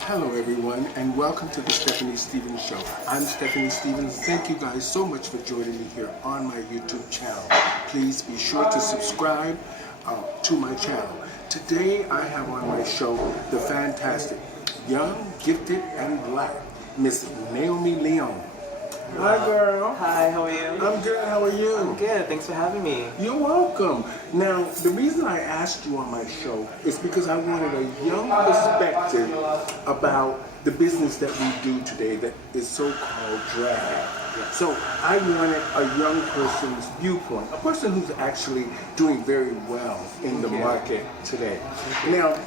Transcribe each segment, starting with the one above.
Hello everyone and welcome to the Stephanie Stevens Show. I'm Stephanie Stevens. Thank you guys so much for joining me here on my YouTube channel. Please be sure to subscribe to my channel. Today I have on my show the fantastic, young, gifted, and black Miss Naomi Leone. Hi girl. Hi, how are you? I'm good, how are you? I'm good, thanks for having me. You're welcome. Now, the reason I asked you on my show is because I wanted a young perspective about the business that we do today that is so-called drag. So I wanted a young person's viewpoint, a person who's actually doing very well in the market today. Now,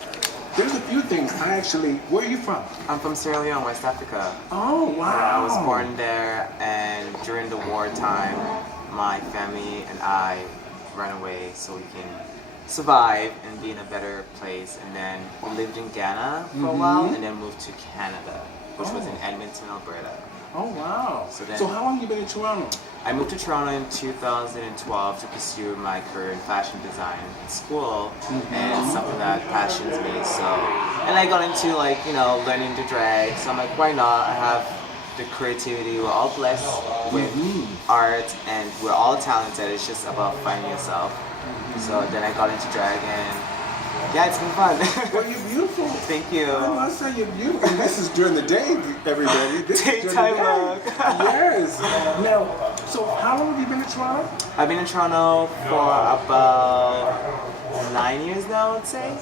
there's a few things. Where are you from? I'm from Sierra Leone, West Africa. Oh, wow. I was born there, and during the wartime, my family and I ran away so we can survive and be in a better place. And then we lived in Ghana for a while, and then moved to Canada, which was in Edmonton, Alberta. Oh, wow. So how long have you been in Toronto? I moved to Toronto in 2012 to pursue my career in fashion design in school, and it's something that passions me. So, and I got into learning to drag. So I'm like, why not? I have the creativity. We're all blessed with art, and we're all talented. It's just about finding yourself. So then I got into drag, and yeah, it's been fun. Well, you're beautiful. Thank you. I must say you're beautiful. And this is during the day, everybody. This is during Daytime the day. look. Yes. Now, so how long have you been in Toronto? I've been in Toronto for about 9 years now, I'd say.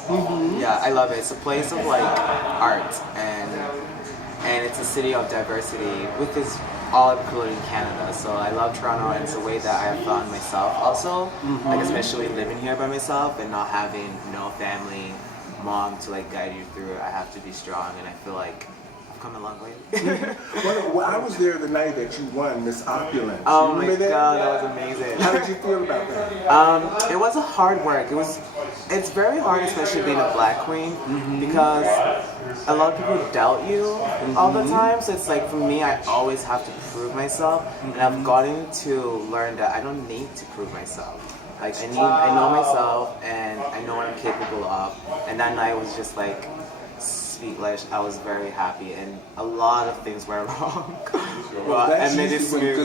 Yeah, I love it. It's a place of art, and it's a city of diversity, which is all included in Canada. So I love Toronto, and it's a way that I have found myself also, especially living here by myself and not having no family, mom to guide you through it. I have to be strong, and I feel like I've come a long way. Well, I was there the night that you won Miss Opulence. Oh my Remember god, that was amazing. How did you feel about that? It was a hard work. It's very hard, especially being a black queen, because a lot of people doubt you all the time. So it's for me, I always have to prove myself, and I've gotten to learn that I don't need to prove myself. I know myself, and I know what I'm capable of. And that night was just speechless. I was very happy, and a lot of things were wrong. Well, that's usually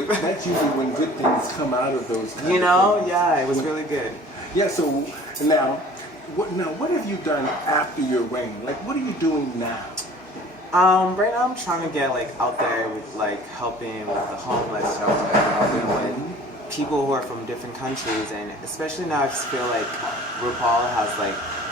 when good things come out of those kind of things. Yeah, it was really good. Yeah, so now what have you done after your reign? What are you doing now? Right now I'm trying to get out there with helping with the homeless, helping with people who are from different countries, and especially now I just feel like RuPaul has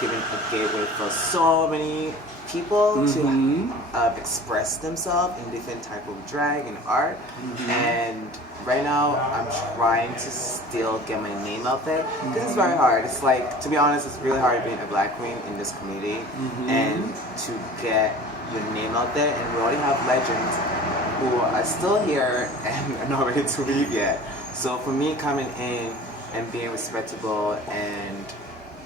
given a gateway for so many people to express themselves in different type of drag and art, and right now I'm trying to still get my name out there, because it's very hard. It's to be honest, it's really hard being a black queen in this community, and to get your name out there, and we already have legends who are still here and are not ready to leave yet. So for me, coming in and being respectable and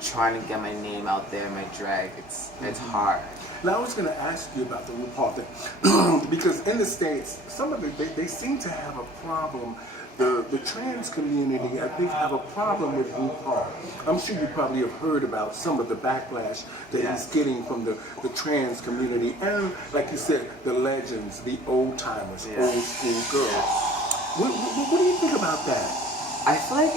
trying to get my name out there, my drag, it's hard. Now I was going to ask you about the RuPaul thing, because in the States, some of it, they seem to have a problem. The trans community, I think, have a problem with RuPaul. I'm sure you probably have heard about some of the backlash that he's getting from the trans community, and like you said, the legends, the old timers, old school girls. What do you think about that? I feel like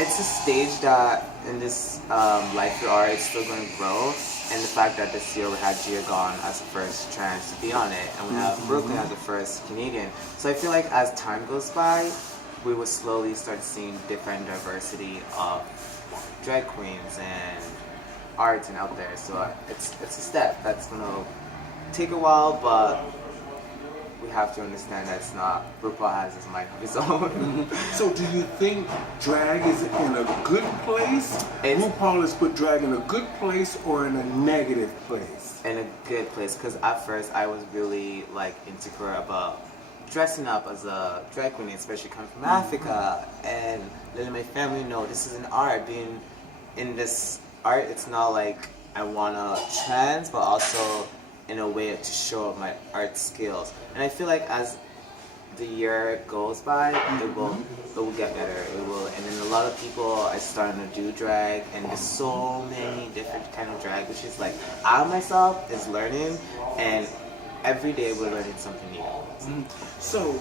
it's a stage that in this life we are, it's still going to grow. And the fact that this year we had Gia Gone as the first trans to be on it, and we have Brooklyn as the first Canadian. So I feel like as time goes by, we will slowly start seeing different diversity of drag queens and art and out there. So it's a step that's going to take a while, but we have to understand that it's not, RuPaul has his mind of his own. So do you think drag is in a good place? RuPaul has put drag in a good place or in a negative place? In a good place, because at first I was really insecure about dressing up as a drag queen, especially coming from Africa, and letting my family know this is an art. Being in this art, it's not I wanna trans, but also in a way to show my art skills. And I feel like as the year goes by, it will get better. It will, and then a lot of people are starting to do drag, and there's so many different kind of drag, which is like I myself is learning, and every day we're learning something new. So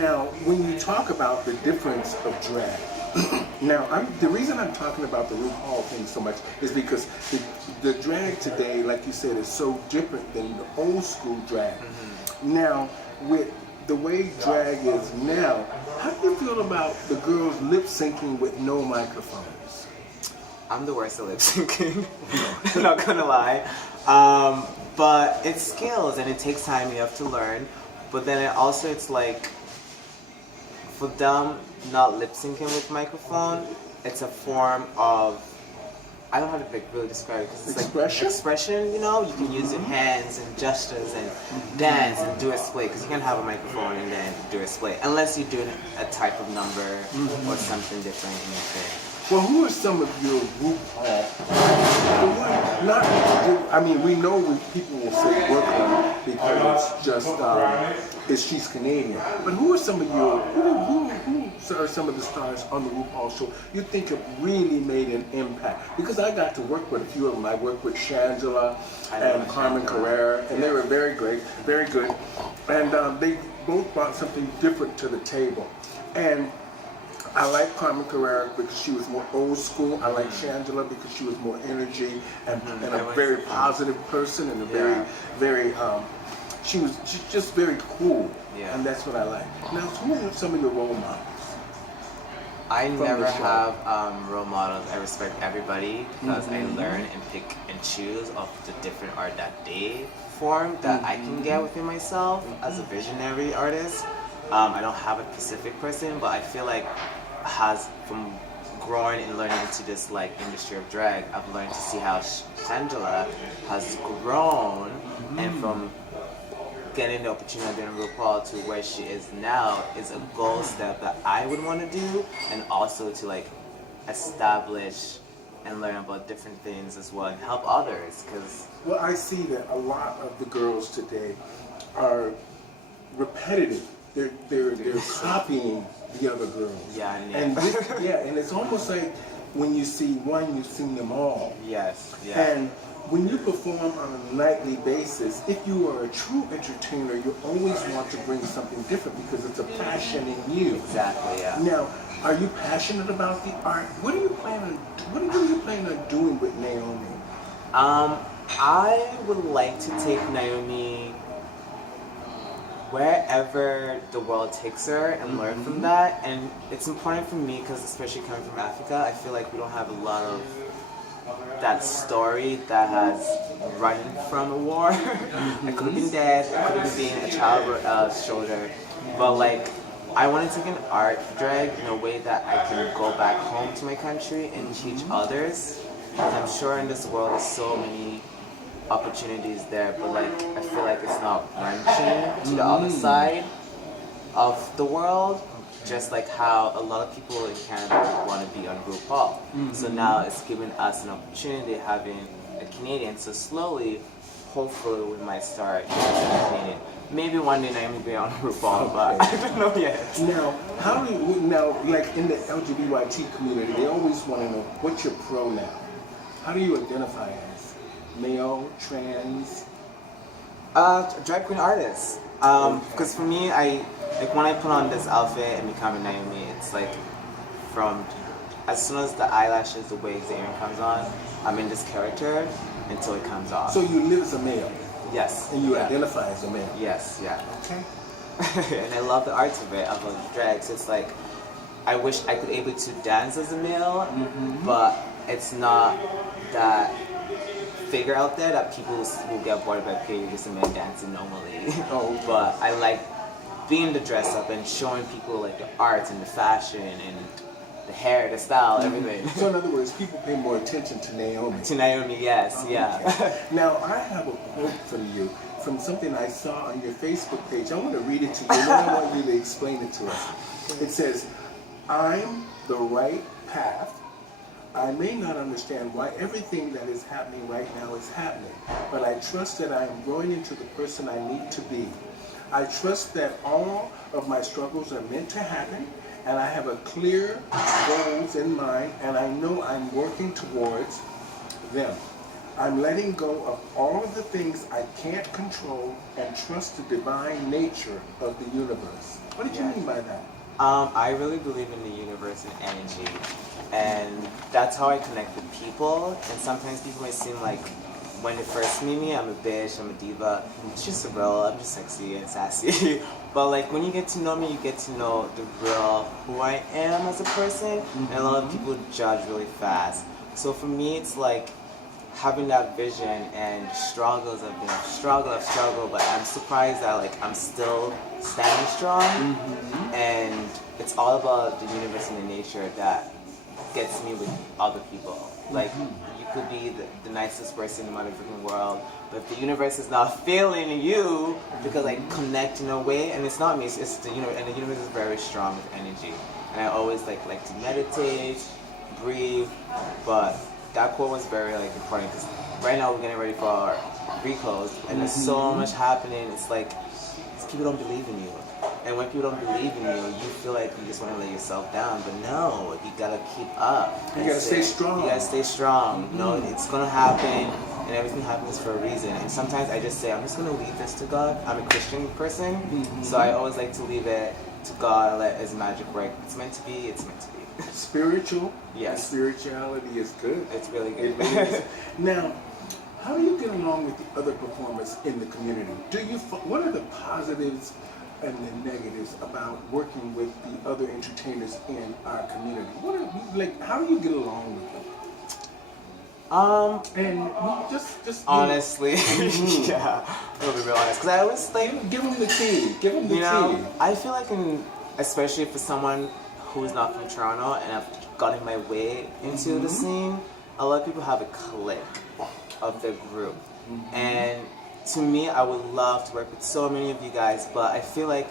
now, when you talk about the difference of drag, now the reason I'm talking about the RuPaul thing so much is because the drag today, like you said, is so different than the old school drag. Now, with the way drag is now, how do you feel about the girls lip syncing with no microphones? I'm the worst at lip syncing. Not gonna lie. But it's skills and it takes time. You have to learn. But then it's like for them not lip syncing with microphone, it's a form of, I don't know how to really describe it because it's expression? Like expression. You know, you can use your hands and gestures and dance and do a split because you can have a microphone and then do a split unless you're doing a type of number or something different in your thing. Well, who are some of your RuPaul? I mean, we know people will say Brooklyn because it's just she's Canadian. But who are some of your who are some of the stars on the RuPaul show you think have really made an impact? Because I got to work with a few of them. I worked with Shangela and Carmen Carrera, and they were very great, very good, and they both brought something different to the table. And I like Carmen Carrera because she was more old school. I like Shangela because she was more energy and a very positive person and a very she's just very cool. Yeah. And that's what I like. Now, who are some of your role models? I never have role models. I respect everybody because I learn and pick and choose of the different art that they form that I can get within myself as a visionary artist. I don't have a specific person, but I feel like from growing and learning into this like industry of drag, I've learned to see how Shangela has grown, and from getting the opportunity of being RuPaul to where she is now is a goal step that I would want to do, and also to like establish and learn about different things as well and help others. Well, I see that a lot of the girls today are repetitive. They're copying the other girls. Yeah, and and it's almost like when you see one, you've seen them all. Yes, yeah. And when you perform on a nightly basis, if you are a true entertainer, you always want to bring something different because it's a passion in you. Exactly, yeah. Now, are you passionate about the art? What are you planning on doing with Naomi? I would like to take Naomi wherever the world takes her and learn from that. And it's important for me because, especially coming from Africa, I feel like we don't have a lot of that story that has run from a war. I could have been dead, I could have been a child soldier, but like I want to take an art drag in a way that I can go back home to my country and teach others. Because I'm sure in this world there's so many opportunities there, but like I feel like it's not branching to the other side of the world, just like how a lot of people in Canada want to be on RuPaul. So now it's giving us an opportunity having a Canadian. So slowly, hopefully we might start using a Canadian. Maybe one day Naomi will be on RuPaul, but I don't know yet. Now, like in the LGBT community, they always want to know what's your pronoun. How do you identify as? Male, trans? Drag queen artist. Because for me, when I put on this outfit and become a Naomi, it's like from as soon as the eyelashes, the wigs, the earring comes on, I'm in this character until it comes off. So you live as a male? Yes. And you identify as a male? Yes, yeah. Okay. And I love the arts of it. I love drag. So it's like, I wish I could able to dance as a male, but it's not that figure out there that people will get bored by paying just a man dancing normally. But I like being the dress up and showing people like the arts and the fashion and the hair, the style, everything. So in other words, people pay more attention to Naomi. To Naomi, yes, yeah. Now I have a quote from you, from something I saw on your Facebook page. I want to read it to you, and then I want you to explain it to us. It says, "I'm the right path. I may not understand why everything that is happening right now is happening, but I trust that I am growing into the person I need to be. I trust that all of my struggles are meant to happen, and I have a clear goals in mind, and I know I'm working towards them. I'm letting go of all of the things I can't control and trust the divine nature of the universe. What did you mean by that? I really believe in the universe and energy, and that's how I connect with people. And sometimes people may seem like, when they first meet me, I'm a bitch, I'm a diva. It's just a real, I'm just sexy and sassy. But like when you get to know me, you get to know the real who I am as a person. And a lot of people judge really fast. So for me, it's like having that vision and struggles. I've been struggle, but I'm surprised that like I'm still standing strong. And it's all about the universe and the nature that gets me with other people. Like you could be the nicest person in the motherfucking world, but if the universe is not feeling you because I connect in a way, and it's not me, it's the universe, and the universe is very strong with energy. And I always like to meditate, breathe, but that quote was very like important because right now we're getting ready for our recalls, and there's so much happening. It's like people don't believe in you, and when people don't believe in you, you feel like you just want to let yourself down. But no, you gotta keep up. You gotta stay strong. You gotta stay strong. You know, it's gonna happen, and everything happens for a reason. And sometimes I just say, I'm just gonna leave this to God. I'm a Christian person, so I always like to leave it to God and let His magic work. It's meant to be. It's meant to be. Spiritual? Yes. Spirituality is good. It's really good. It is. Now, how do you get along with the other performers in the community? What are the positives and the negatives about working with the other entertainers in our community? How do you get along with them? And just honestly, yeah, I'll be real honest. Because I always like give them the tea. Give them the tea. I feel like, especially for someone who's not from Toronto and I've gotten my way into the scene, a lot of people have a clique of their group, and to me, I would love to work with so many of you guys, but I feel like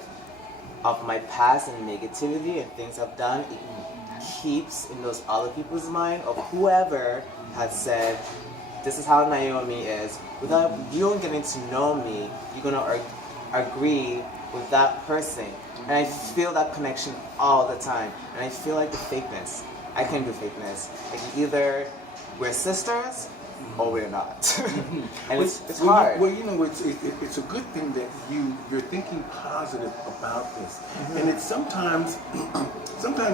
of my past and negativity and things I've done, it keeps in those other people's mind of whoever has said, this is how Naomi is. Without you getting to know me, you're gonna agree with that person. And I feel that connection all the time. And I feel like the fakeness. I can't do fakeness. Like either we're sisters or we're not. And it's hard. It's a good thing that you're thinking positive about this. And it's sometimes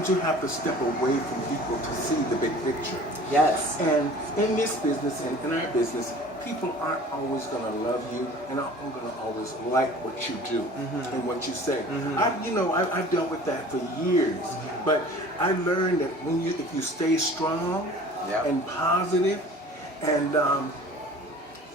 you have to step away from people to see the big picture. Yes. And in this business and in our business, people aren't always going to love you and aren't going to always like what you do and what you say. I've dealt with that for years, but I learned that if you stay strong and positive and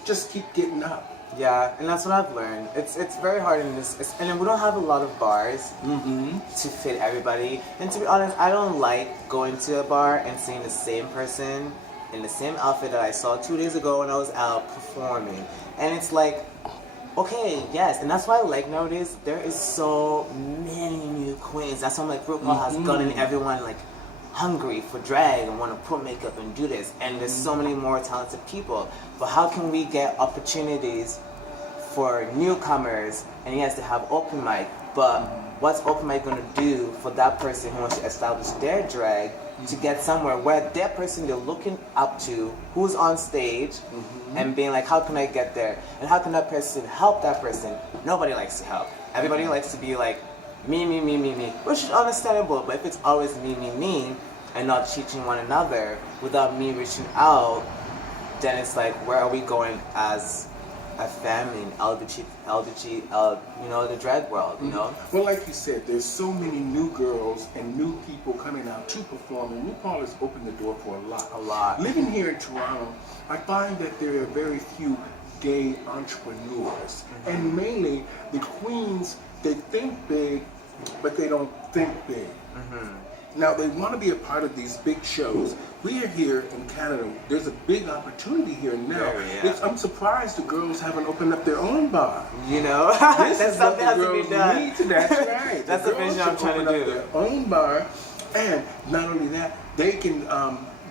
just keep getting up. Yeah, and that's what I've learned. It's very hard in this, and we don't have a lot of bars to fit everybody. And to be honest, I don't like going to a bar and seeing the same person in the same outfit that I saw 2 days ago when I was out performing. And it's like, okay, yes, and that's why I like nowadays, there is so many new queens. That's why I'm like, RuPaul has gotten everyone like hungry for drag and want to put makeup and do this. And there's so many more talented people. But how can we get opportunities for newcomers? And yes, they have open mic, but what's open mic going to do for that person who wants to establish their drag to get somewhere where that person they're looking up to, who's on stage, and being like, how can I get there? And how can that person help that person? Nobody likes to help. Everybody likes to be like, me, which is understandable, but if it's always me, and not teaching one another without me reaching out, then it's like, where are we going as a family in the drag world, you know? Well, like you said, there's so many new girls and new people coming out to perform, and RuPaul has opened the door for a lot. Living here in Toronto, I find that there are very few gay entrepreneurs, and mainly the queens, they think big, but they don't think big. Now, they want to be a part of these big shows. We are here in Canada. There's a big opportunity here now. I'm surprised the girls haven't opened up their own bar. You know, this that's is something what the has to be girls done. need. That's right. That's the vision I'm trying to do. Their own bar, and not only that, they can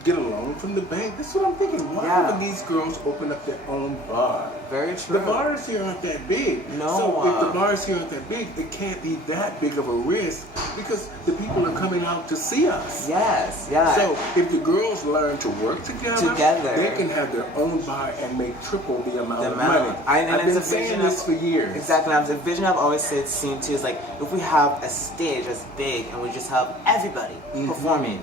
get a loan from the bank. That's what I'm thinking. Why Yeah. would these girls open up their own bar? Very true. The bars here aren't that big. No. So if the bars here aren't that big, it can't be that big of a risk because the people are coming out to see us. Yes, yeah. So if the girls learn to work together, Together. they can have their own bar and make triple the amount The of amount. money. And I've it's been a saying vision this of- for years. Exactly. The vision I've always seen too is like if we have a stage as big and we just have everybody performing,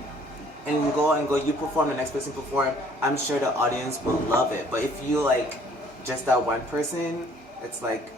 and you perform, the next person perform, I'm sure the audience will love it. But if you like just that one person, it's like,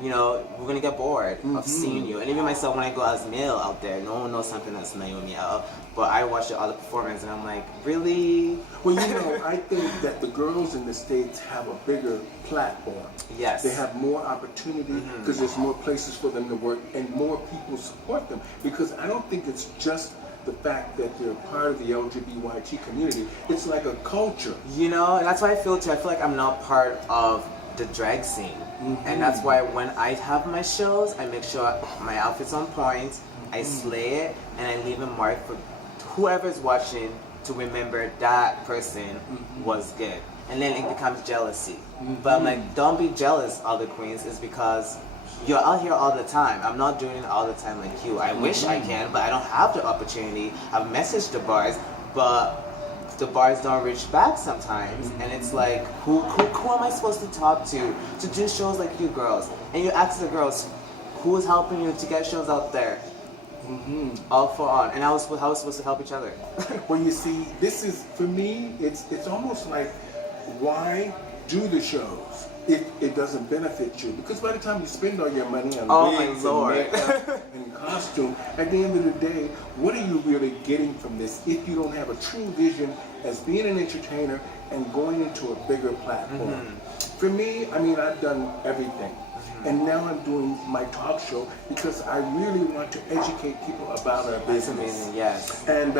you know, we're gonna get bored of seeing you. And even myself, when I go as male out there, no one knows something that's Naomi out. But I watch the other performance and I'm like, really? Well, you know, I think that the girls in the States have a bigger platform. Yes. They have more opportunity because there's more places for them to work and more people support them. Because I don't think it's just the fact that they're part of the LGBTQ community. It's like a culture. You know, and that's why I feel too. I feel like I'm not part of the drag scene. And that's why when I have my shows, I make sure my outfit's on point, I slay it, and I leave a mark for whoever's watching to remember that person was good. And then it becomes jealousy. But I'm like, don't be jealous, other queens, is because you're out here all the time. I'm not doing it all the time like you. I wish I can, but I don't have the opportunity. I've messaged the bars, but the bars don't reach back sometimes. And it's like, who am I supposed to talk to do shows like you girls? And you ask the girls, who's helping you to get shows out there? All for on. And how are we supposed to help each other? Well, you see, this is, for me, it's almost like, why do the shows if it doesn't benefit you? Because by the time you spend all your money on Oh my wigs Lord. and makeup and costume, at the end of the day, what are you really getting from this if you don't have a true vision as being an entertainer and going into a bigger platform? For me, I mean, I've done everything. And now I'm doing my talk show because I really want to educate people about our That's business. amazing, yes. And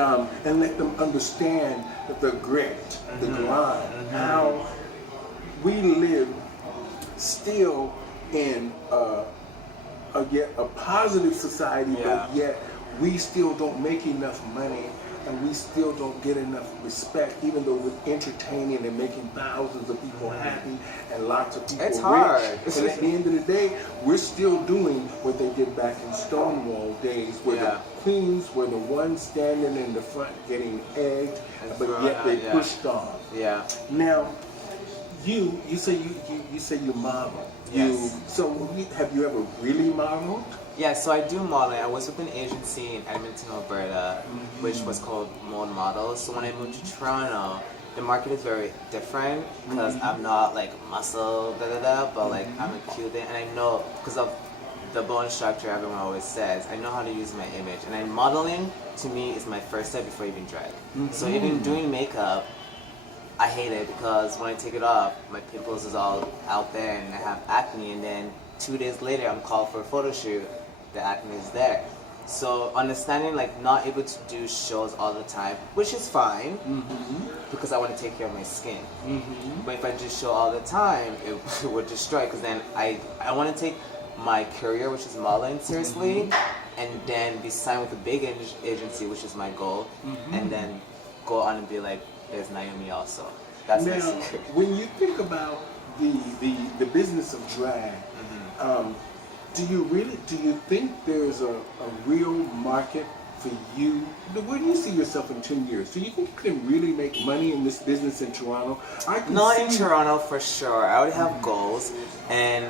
let them understand the grit, the grind, how we live still in yet a positive society, Yeah. but yet we still don't make enough money and we still don't get enough respect, even though we're entertaining and making thousands of people happy and lots of people It's rich. hard. And at the end of the day, we're still doing what they did back in Stonewall days, where Yeah. the queens were the ones standing in the front getting egged, And but thrown yet out, they yeah. pushed on. Yeah. Now, you say you model. Yes. Have you ever really modeled? Yeah, so I do modeling. I was with an agency in Edmonton, Alberta, which was called Model. So when I moved to Toronto, the market is very different because I'm not like muscle, but like I'm a cute and I know because of the bone structure everyone always says, I know how to use my image. And then modeling to me is my first step before even drag. So even doing makeup, I hate it because when I take it off, my pimples is all out there and I have acne, and then 2 days later I'm called for a photo shoot, the acne is there. So understanding like not able to do shows all the time, which is fine because I want to take care of my skin. But if I do show all the time, it would destroy because then I want to take my career, which is modeling, seriously, and then be signed with a big agency, which is my goal, and then go on and be like, there's Naomi also. That's my Now, secret. when you think about the business of drag, do you think there's a real market for you? Where do you see yourself in 10 years? Do you think you can really make money in this business in Toronto? Not in Toronto for sure. I would have goals, and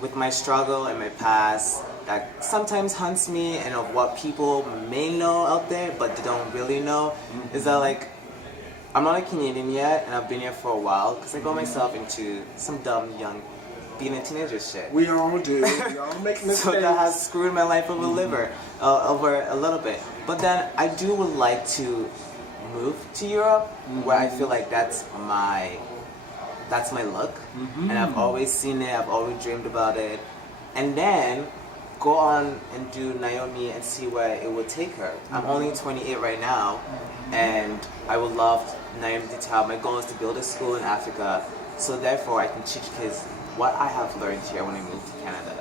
with my struggle and my past, that sometimes haunts me, and of what people may know out there, but they don't really know, is that like, I'm not a Canadian yet, and I've been here for a while, because I got myself into some dumb, young, being a teenager shit. We all do. We all make mistakes. So that has screwed my life over over a little bit. But then I would like to move to Europe, where I feel like that's my look, and I've always seen it. I've always dreamed about it, and then go on and do Naomi and see where it would take her. I'm only 28 right now, and I would love Naomi to tell. My goal is to build a school in Africa, so therefore I can teach kids what I have learned here when I moved to Canada.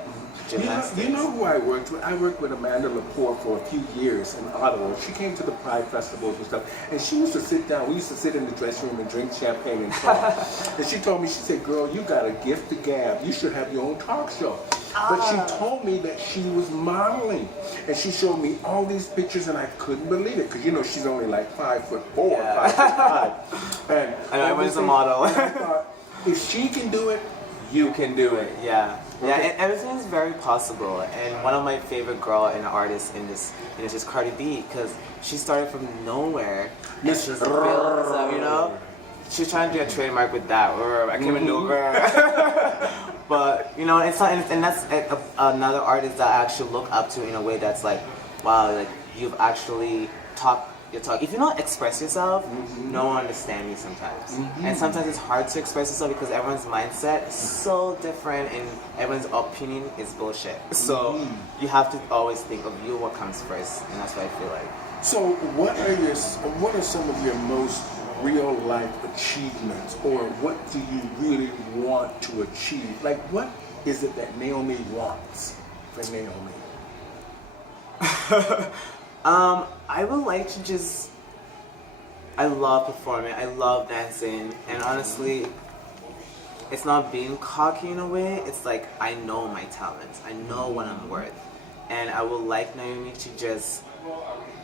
gymnastics. You know who I worked with? I worked with Amanda Lepore for a few years in Ottawa. She came to the Pride festivals and stuff, and she used to sit down. We used to sit in the dressing room and drink champagne and talk. And she told me, she said, "Girl, you got a gift to gab. You should have your own talk show." But she told me that she was modeling, and she showed me all these pictures, and I couldn't believe it because you know she's only like 5'4", 5'5", and everyone's a model. And I thought, if she can do it, you can do it. Yeah, yeah, Okay. and everything is very possible. And one of my favorite girl and artists in this is Cardi B, because she started from nowhere. And Miss she's built this up, you know. She's trying to do a trademark with that, or I can't even do her. But you know, it's not, and that's another artist that I actually look up to in a way that's like, wow, like you've actually talked your talk. If you don't express yourself, no one understands you sometimes. And sometimes it's hard to express yourself because everyone's mindset is so different and everyone's opinion is bullshit. So you have to always think of you, what comes first, and that's what I feel like. So what are some of your most real life achievements, or what do you really want to achieve? Like, what is it that Naomi wants for Naomi? I would like to just, I love performing, I love dancing, and honestly, it's not being cocky in a way, it's like I know my talents, I know what I'm worth, and I would like Naomi to just,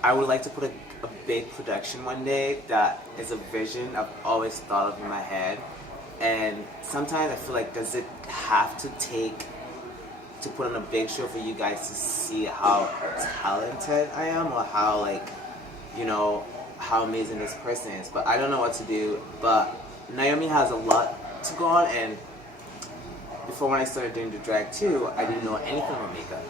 I would like to put a big production one day that is a vision I've always thought of in my head, and sometimes I feel like, does it have to take to put on a big show for you guys to see how talented I am, or how, like, you know, how amazing this person is? But I don't know what to do. But Naomi has a lot to go on, and before, when I started doing the drag too, I didn't know anything about makeup.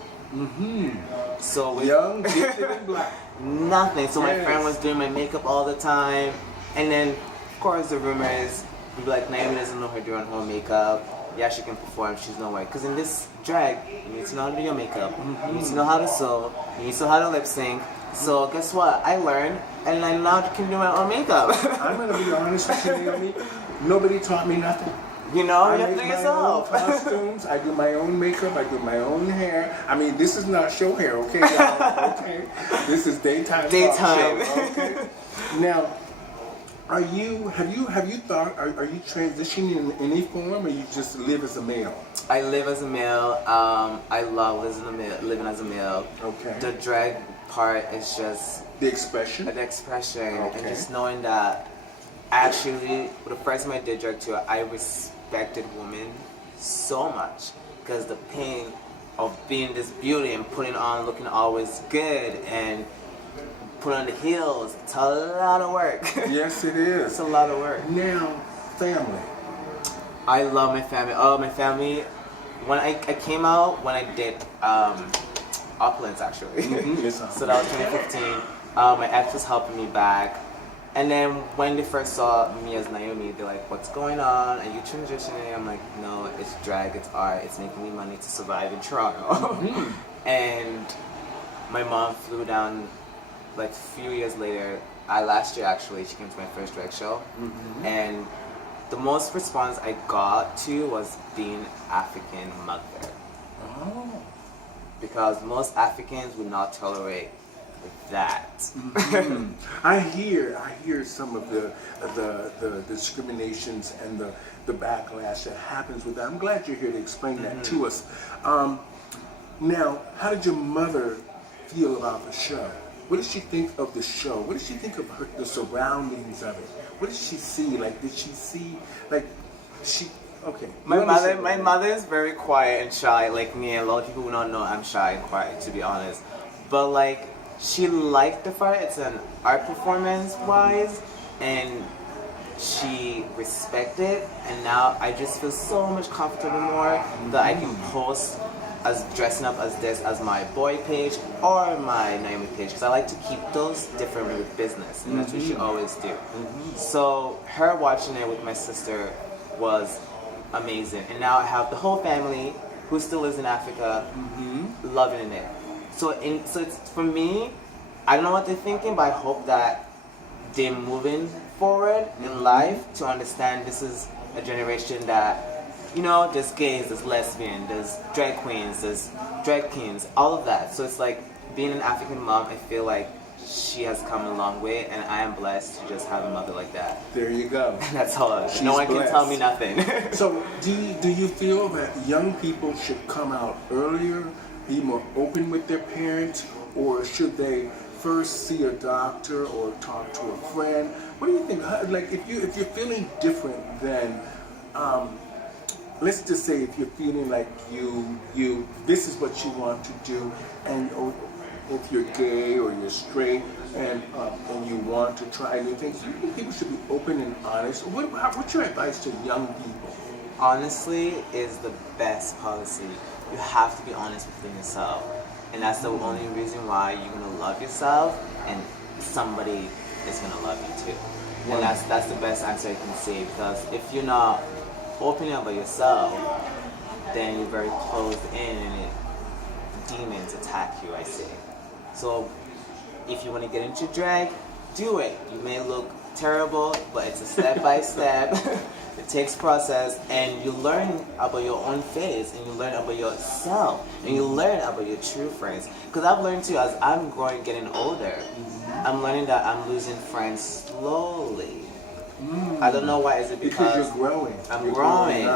So with Young, gifted, and black. nothing. So my Yes. friend was doing my makeup all the time, and then of course the rumors would be like, Naomi doesn't know her doing her own makeup. Yeah, she can perform, she's no way. Because in this drag, you need to know how to do your makeup, you need to know how to sew, you need to know how to lip sync. So guess what? I learned, and I now can do my own makeup. I'm gonna be honest with you, Naomi. Nobody taught me nothing. You know, I you have to make do my yourself. own costumes. I do my own makeup. I do my own hair. I mean, this is not show hair, okay, y'all? Okay, this is daytime. Daytime. Talk show, okay. Now, have you thought? Are you transitioning in any form, or you just live as a male? I live as a male. I love living as a male. Okay. The drag part is just The expression. the expression, and Okay. just knowing that actually, the first time I did drag tour, I respected women so much, because the pain of being this beauty and putting on, looking always good, and put on the heels, it's a lot of work. Yes, it It's is. a lot of work. Now, family. I love my family. Oh, my family. When I came out, when I did Opulence, actually. Yes, So that was 2015. My ex was helping me back. And then when they first saw me as Naomi, they're like, what's going on? Are you transitioning? I'm like, no, it's drag, it's art, it's making me money to survive in Toronto. And my mom flew down like a few years later, last year actually, she came to my first drag show. And the most response I got to was being African mother. Oh. Because most Africans would not tolerate that. I hear some of the discriminations and the backlash that happens with that. I'm glad you're here to explain that to us. Now, how did your mother feel about the show? What did she think of the show? What did she think of the surroundings of it? What did she see? Like, did she see, like, she, okay. My mother is very quiet and shy, like me, and a lot of people who don't know I'm shy and quiet, to be honest. But like, she liked the part. It's an art performance wise, and she respected it. And now I just feel so much comfortable more that I can post as dressing up as this as my boy page or my Naomi page, because I like to keep those different with business, and that's what she always do. So her watching it with my sister was amazing, and now I have the whole family who still lives in Africa, loving it. So it's, for me, I don't know what they're thinking, but I hope that they're moving forward in life to understand this is a generation that you know, there's gays, there's lesbian, there's drag queens, there's drag kings, all of that. So it's like being an African mom, I feel like she has come a long way, and I am blessed to just have a mother like that. There you go. That's all. She's No one blessed. can tell me nothing. So, do you feel that young people should come out earlier, be more open with their parents, or should they first see a doctor or talk to a friend? What do you think? Like, if you're feeling different than, let's just say, if you're feeling like you this is what you want to do, and or if you're gay or you're straight and you want to try new things, you think people should be open and honest? What's your advice to young people? Honestly is the best policy. You have to be honest within yourself. And that's the only reason why you're gonna love yourself and somebody is gonna love you too. And that's the best answer I can say, because if you're not opening up about yourself, then you're very closed in and demons attack you, I say. So if you want to get into drag, do it. You may look terrible, but it's a step by step. It takes process, and you learn about your own face, and you learn about yourself, and you learn about your true friends. Because I've learned too, as I'm getting older, I'm learning that I'm losing friends slowly. I don't know why. Is it because you're growing? I'm growing.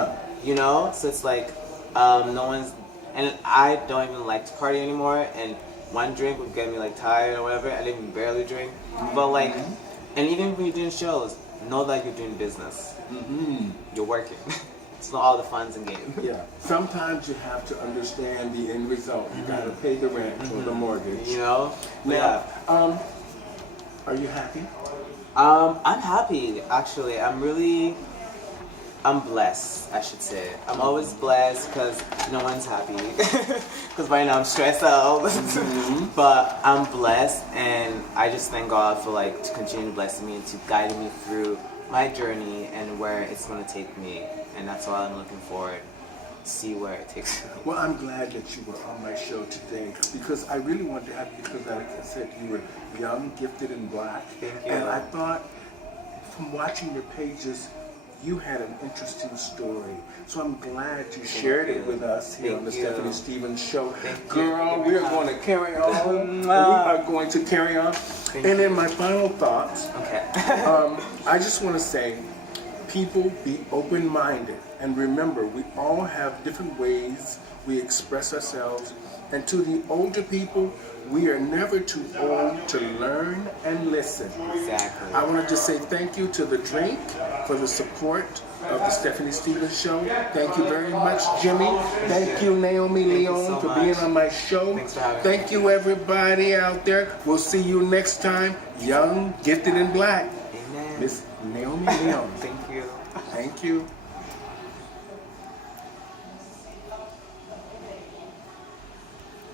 You know, so it's like no one's, and I don't even like to party anymore, and one drink would get me like tired or whatever. I didn't barely drink, but like, and even when you're doing shows, know that you're doing business. You're working. It's not all the funs and games. Yeah. Sometimes you have to understand the end result. You gotta pay the rent or the mortgage. You know. Now, are you happy? I'm happy actually. I'm blessed, I should say. I'm always blessed because no one's happy. Because right now I'm stressed out. But I'm blessed, and I just thank God for like to continue blessing me and to guide me through my journey and where it's going to take me. And that's why I'm looking forward to see where it takes me. Well, I'm glad that you were on my show today, because I really wanted to have you, because like I said, you were young, gifted, and black. Thank you. And I thought, from watching your pages, you had an interesting story. So I'm glad you shared it with us here on the Stephanie Stevens Show. Girl, we are going to carry on. We are going to carry on. And then my final thoughts. Okay. I just want to say, people, be open-minded. And remember, we all have different ways we express ourselves. And to the older people, we are never too old to learn and listen. Exactly. I want to just say thank you to The Drink for the support of the Stephanie Stevens Show. Thank you very much, Jimmy. Thank you, Naomi Leone, for being on my show. Thanks for having me. Thank you, everybody out there. We'll see you next time. Young, gifted, and black. Amen. Miss Naomi Leone. Thank you. Thank you.